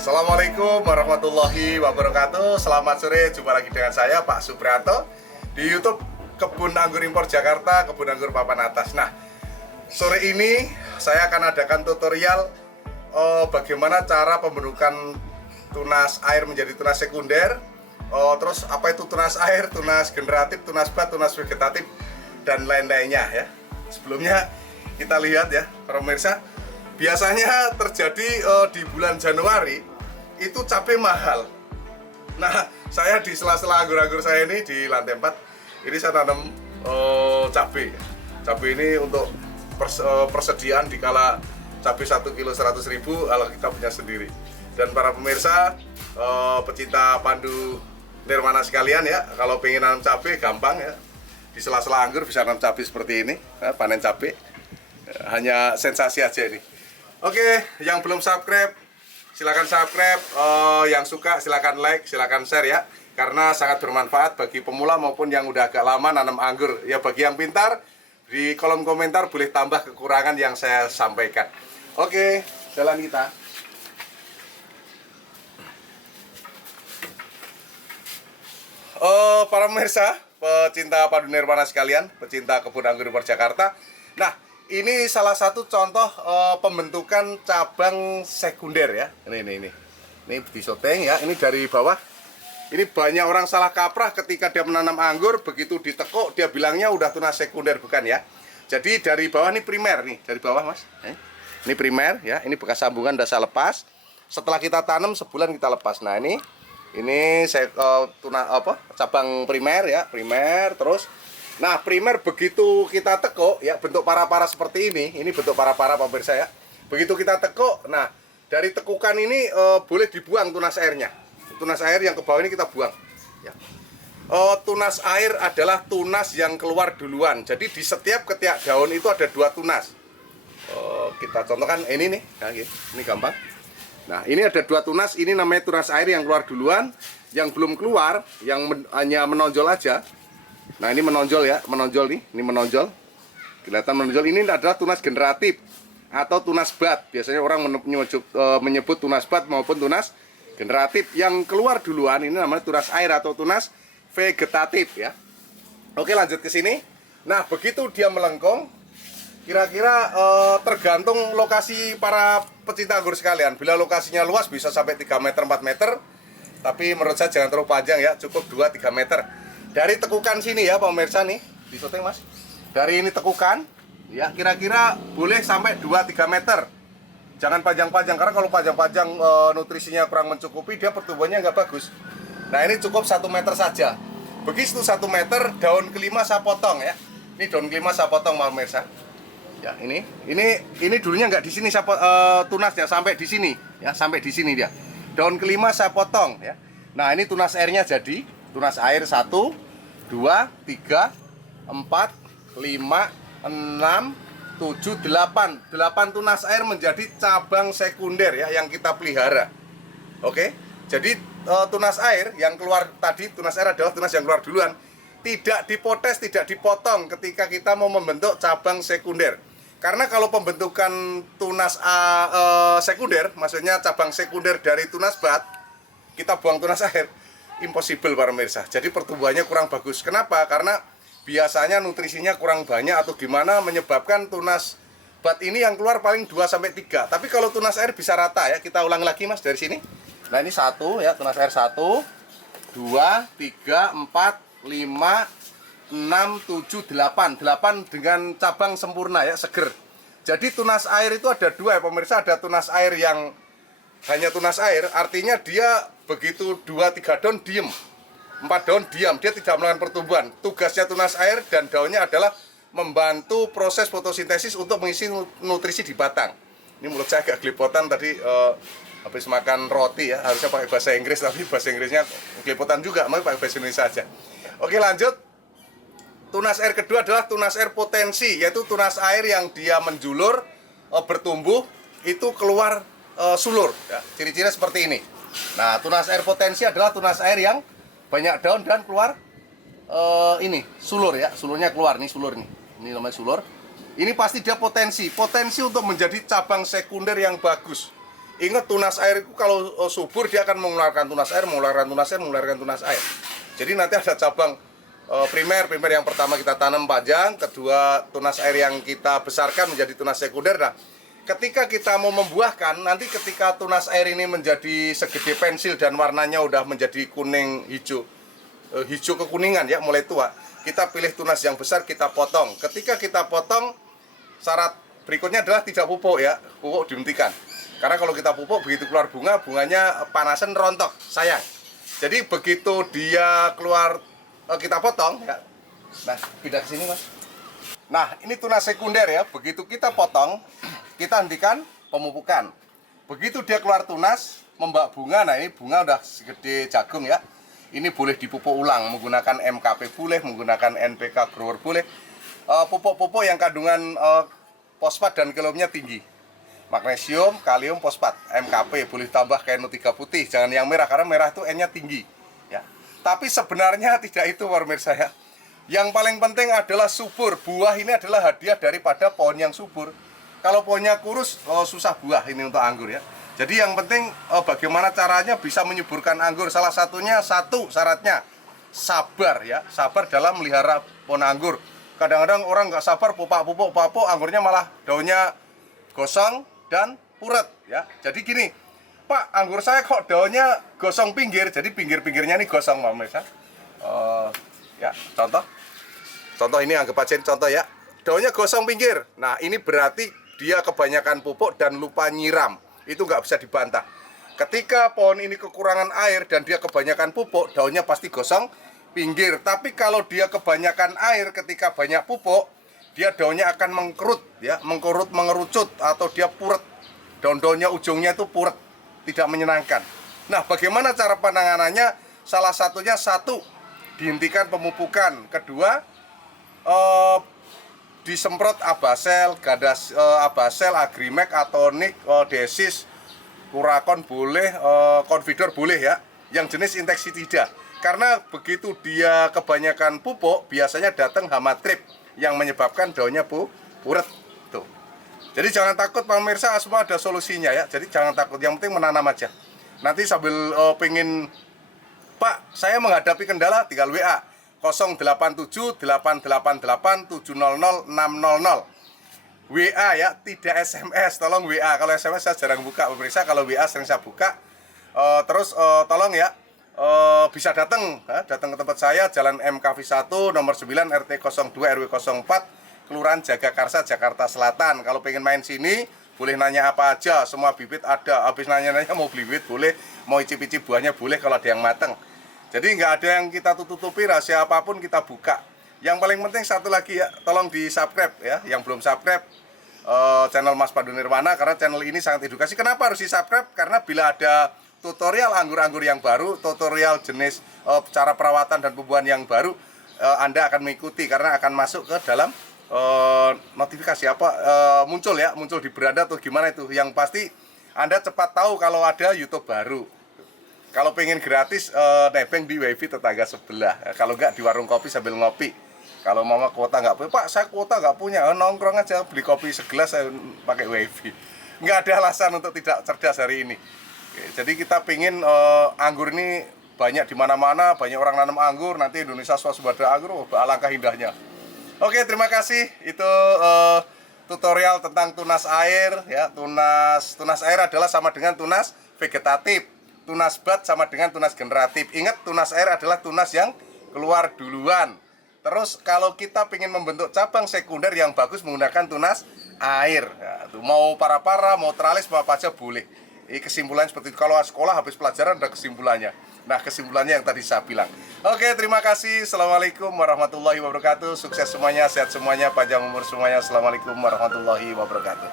Assalamualaikum warahmatullahi wabarakatuh. Selamat sore, jumpa lagi dengan saya Pak Suprianto di YouTube Kebun Anggur Impor Jakarta, Kebun Anggur Papan Atas. Nah, sore ini saya akan adakan tutorial bagaimana cara pembentukan tunas air menjadi tunas sekunder. Terus apa itu tunas air, tunas generatif, tunas bat, tunas vegetatif, dan lain-lainnya ya. Sebelumnya kita lihat ya, para pemirsa. Biasanya terjadi di bulan Januari itu cabai mahal. Nah, saya di sela-sela anggur-anggur saya ini di lantai 4 ini saya tanam cabai. Cabai ini untuk persediaan dikala cabai 1 kilo 100.000 kalau kita punya sendiri. Dan para pemirsa pecinta Pandu Nirwana sekalian ya, kalau pengen nanam cabai gampang ya. Di sela-sela anggur bisa nanam cabai seperti ini, panen cabai. Hanya sensasi aja ini. Oke, yang belum subscribe, silakan subscribe. Yang suka silakan like, silakan share ya, karena sangat bermanfaat bagi pemula maupun yang udah agak lama nanam anggur. Ya, bagi yang pintar, di kolom komentar boleh tambah kekurangan yang saya sampaikan. Oke, jalan kita. Para pemirsa, pecinta Pandu Nirwana sekalian, pecinta Kebun Anggur Impor Jakarta. Nah, ini salah satu contoh pembentukan cabang sekunder ya. Ini di syuting ya. Ini dari bawah. Ini banyak orang salah kaprah ketika dia menanam anggur, begitu ditekuk dia bilangnya udah tunas sekunder, bukan ya. Jadi dari bawah ini primer nih, dari bawah Mas. Ini primer ya. Ini bekas sambungan udah saya lepas. Setelah kita tanam sebulan kita lepas. Nah ini saya cabang primer ya, primer terus. Nah, primer begitu kita tekuk ya, bentuk para-para seperti ini bentuk para-para pemirsa ya. Begitu kita tekuk, nah dari tekukan ini boleh dibuang tunas airnya. Tunas air yang ke bawah ini kita buang ya. Tunas air adalah tunas yang keluar duluan. Jadi di setiap ketiak daun itu ada 2 tunas. Kita contohkan ini nih, nah, ini gampang. Nah, ini ada 2 tunas, ini namanya tunas air yang keluar duluan, yang belum keluar, yang hanya menonjol aja. Nah, ini menonjol ya, menonjol nih, ini menonjol. Kelihatan menonjol, ini adalah tunas generatif atau tunas bat. Biasanya orang menyebut tunas bat maupun tunas generatif. Yang keluar duluan ini namanya tunas air atau tunas vegetatif ya. Oke, lanjut ke sini. Nah, begitu dia melengkung, kira-kira tergantung lokasi para pecinta anggur sekalian. Bila lokasinya luas bisa sampai 3 meter, 4 meter. Tapi menurut saya jangan terlalu panjang ya, cukup 2-3 meter. Dari tekukan sini ya pemirsa nih, di syuting Mas. Dari ini tekukan, ya kira-kira boleh sampai 2-3 meter. Jangan panjang-panjang, karena kalau panjang-panjang nutrisinya kurang mencukupi, dia pertumbuhannya nggak bagus. Nah ini cukup 1 meter saja. Begitu 1 meter, daun kelima saya potong ya. Ini daun kelima saya potong pemirsa. Ya ini dulunya nggak di sini tunasnya, sampai di sini ya, sampai di sini dia. Daun kelima saya potong ya. Nah ini tunas airnya jadi. Tunas air 1, 2, 3, 4, 5, 6, 7, 8. 8 tunas air menjadi cabang sekunder ya yang kita pelihara. Oke. Jadi tunas air yang keluar tadi, tunas air adalah tunas yang keluar duluan. Tidak dipotes, tidak dipotong ketika kita mau membentuk cabang sekunder. Karena kalau pembentukan tunas sekunder, maksudnya cabang sekunder dari tunas bat, kita buang tunas air, impossible para pemirsa. Jadi pertumbuhannya kurang bagus. Kenapa? Karena biasanya nutrisinya kurang banyak atau gimana menyebabkan tunas bat ini yang keluar paling 2-3. Tapi kalau tunas air bisa rata ya. Kita ulang lagi Mas dari sini. Nah, ini 1 ya, tunas air 1, 2, 3, 4, 5, 6, 7, 8. 8 dengan cabang sempurna ya, seger. Jadi tunas air itu ada 2 ya pemirsa. Ada tunas air yang hanya tunas air, artinya dia begitu 2-3 daun diem, 4 daun diam, dia tidak melakukan pertumbuhan. Tugasnya tunas air dan daunnya adalah membantu proses fotosintesis untuk mengisi nutrisi di batang. Ini mulut saya agak gelipotan tadi habis makan roti ya, harusnya pakai bahasa Inggris tapi bahasa Inggrisnya gelipotan juga, mau pakai bahasa Indonesia saja. Oke, lanjut. Tunas air kedua adalah tunas air potensi, yaitu tunas air yang dia menjulur, bertumbuh, itu keluar sulur ya. Ciri-cirinya seperti ini. Nah, tunas air potensi adalah tunas air yang banyak daun dan keluar ini sulur ya, sulurnya keluar nih, sulur nih. Ini namanya sulur. Ini pasti dia potensi untuk menjadi cabang sekunder yang bagus. Ingat tunas air itu kalau subur dia akan mengeluarkan tunas air, mengeluarkan tunas air. Jadi nanti ada cabang primer yang pertama kita tanam panjang, kedua tunas air yang kita besarkan menjadi tunas sekunder. Nah, ketika kita mau membuahkan, nanti ketika tunas air ini menjadi segede pensil dan warnanya udah menjadi kuning hijau, hijau kekuningan ya, mulai tua, kita pilih tunas yang besar, kita potong. Ketika kita potong, syarat berikutnya adalah tidak pupuk ya, pupuk dihentikan. Karena kalau kita pupuk, begitu keluar bunga, bunganya panasan rontok, sayang. Jadi begitu dia keluar, kita potong ya. Nah, pindah ke sini Mas. Nah, ini tunas sekunder ya. Begitu kita potong, kita hentikan pemupukan. Begitu dia keluar tunas, membak bunga. Nah, ini bunga udah segede jagung ya. Ini boleh dipupuk ulang menggunakan MKP boleh, menggunakan NPK grower boleh. Pupuk-pupuk yang kandungan fosfat dan kaliumnya tinggi. Magnesium, kalium, fosfat, MKP, boleh tambah kayak NO3 putih, jangan yang merah karena merah itu N-nya tinggi ya. Tapi sebenarnya tidak itu pemirsa ya. Yang paling penting adalah subur. Buah ini adalah hadiah daripada pohon yang subur. Kalau pohonnya kurus, susah buah ini untuk anggur ya. Jadi yang penting bagaimana caranya bisa menyuburkan anggur. Salah satunya, syaratnya sabar ya. Sabar dalam melihara pohon anggur. Kadang-kadang orang nggak sabar, pupuk, anggurnya malah daunnya gosong dan puret ya. Jadi gini, Pak, anggur saya kok daunnya gosong pinggir, jadi pinggir-pinggirnya ini gosong pemirsa. Ya, contoh ini anggap aja ini contoh ya. Daunnya gosong pinggir. Nah, ini berarti dia kebanyakan pupuk dan lupa nyiram. Itu nggak bisa dibantah. Ketika pohon ini kekurangan air dan dia kebanyakan pupuk, daunnya pasti gosong pinggir. Tapi kalau dia kebanyakan air ketika banyak pupuk, dia daunnya akan mengkerut ya, mengerucut atau dia puret. Daun-daunnya ujungnya itu puret, tidak menyenangkan. Nah, bagaimana cara penanganannya? Salah satunya dihentikan pemupukan. Kedua, disemprot Abasel, Abasel, Agrimek, Atonik, Desis, Kurakon boleh, Confidor boleh ya. Yang jenis insektisida. Karena begitu dia kebanyakan pupuk, biasanya datang hama trip yang menyebabkan daunnya puret tuh. Jadi jangan takut pemirsa, semua ada solusinya ya. Jadi jangan takut, yang penting menanam aja. Nanti sambil pengen, Pak, saya menghadapi kendala, tinggal WA 087 888 700 600. WA ya, tidak SMS, tolong WA. Kalau SMS saya jarang buka pemirsa, kalau WA sering saya buka. Tolong ya, bisa datang ke tempat saya, Jalan MKV 1 nomor 9 RT 02 RW 04 Kelurahan Jagakarsa, Jakarta Selatan. Kalau pengen main sini boleh nanya apa aja, semua bibit ada. Habis nanya-nanya mau beli bibit boleh, mau icip-icip buahnya boleh kalau ada yang mateng. Jadi nggak ada yang kita tutupi, rahasia apapun kita buka. Yang paling penting satu lagi ya, tolong di subscribe ya, yang belum subscribe channel Mas Pandu Nirwana, karena channel ini sangat edukasi. Kenapa harus di subscribe? Karena bila ada tutorial anggur-anggur yang baru, tutorial jenis cara perawatan dan pembuahan yang baru, Anda akan mengikuti karena akan masuk ke dalam notifikasi muncul di beranda atau gimana itu. Yang pasti Anda cepat tahu kalau ada YouTube baru. Kalau pengen gratis, nebeng di wifi tetangga sebelah. Kalau enggak di warung kopi sambil ngopi. Kalau mama kuota nggak punya, Pak saya kuota nggak punya, nongkrong aja beli kopi segelas saya pakai wifi. Nggak ada alasan untuk tidak cerdas hari ini. Oke, jadi kita pingin anggur ini banyak di mana-mana, banyak orang nanam anggur, nanti Indonesia swasembada anggur, alangkah indahnya. Oke, terima kasih. Itu tutorial tentang tunas air ya. Tunas air adalah sama dengan tunas vegetatif. Tunas bud sama dengan tunas generatif. Ingat, tunas air adalah tunas yang keluar duluan. Terus kalau kita ingin membentuk cabang sekunder yang bagus menggunakan tunas air ya, mau para-para, mau teralis, mau apa aja boleh. Ini kesimpulannya seperti itu. Kalau sekolah habis pelajaran ada kesimpulannya. Nah, kesimpulannya yang tadi saya bilang. Oke, terima kasih. Assalamualaikum warahmatullahi wabarakatuh. Sukses semuanya, sehat semuanya, panjang umur semuanya. Assalamualaikum warahmatullahi wabarakatuh.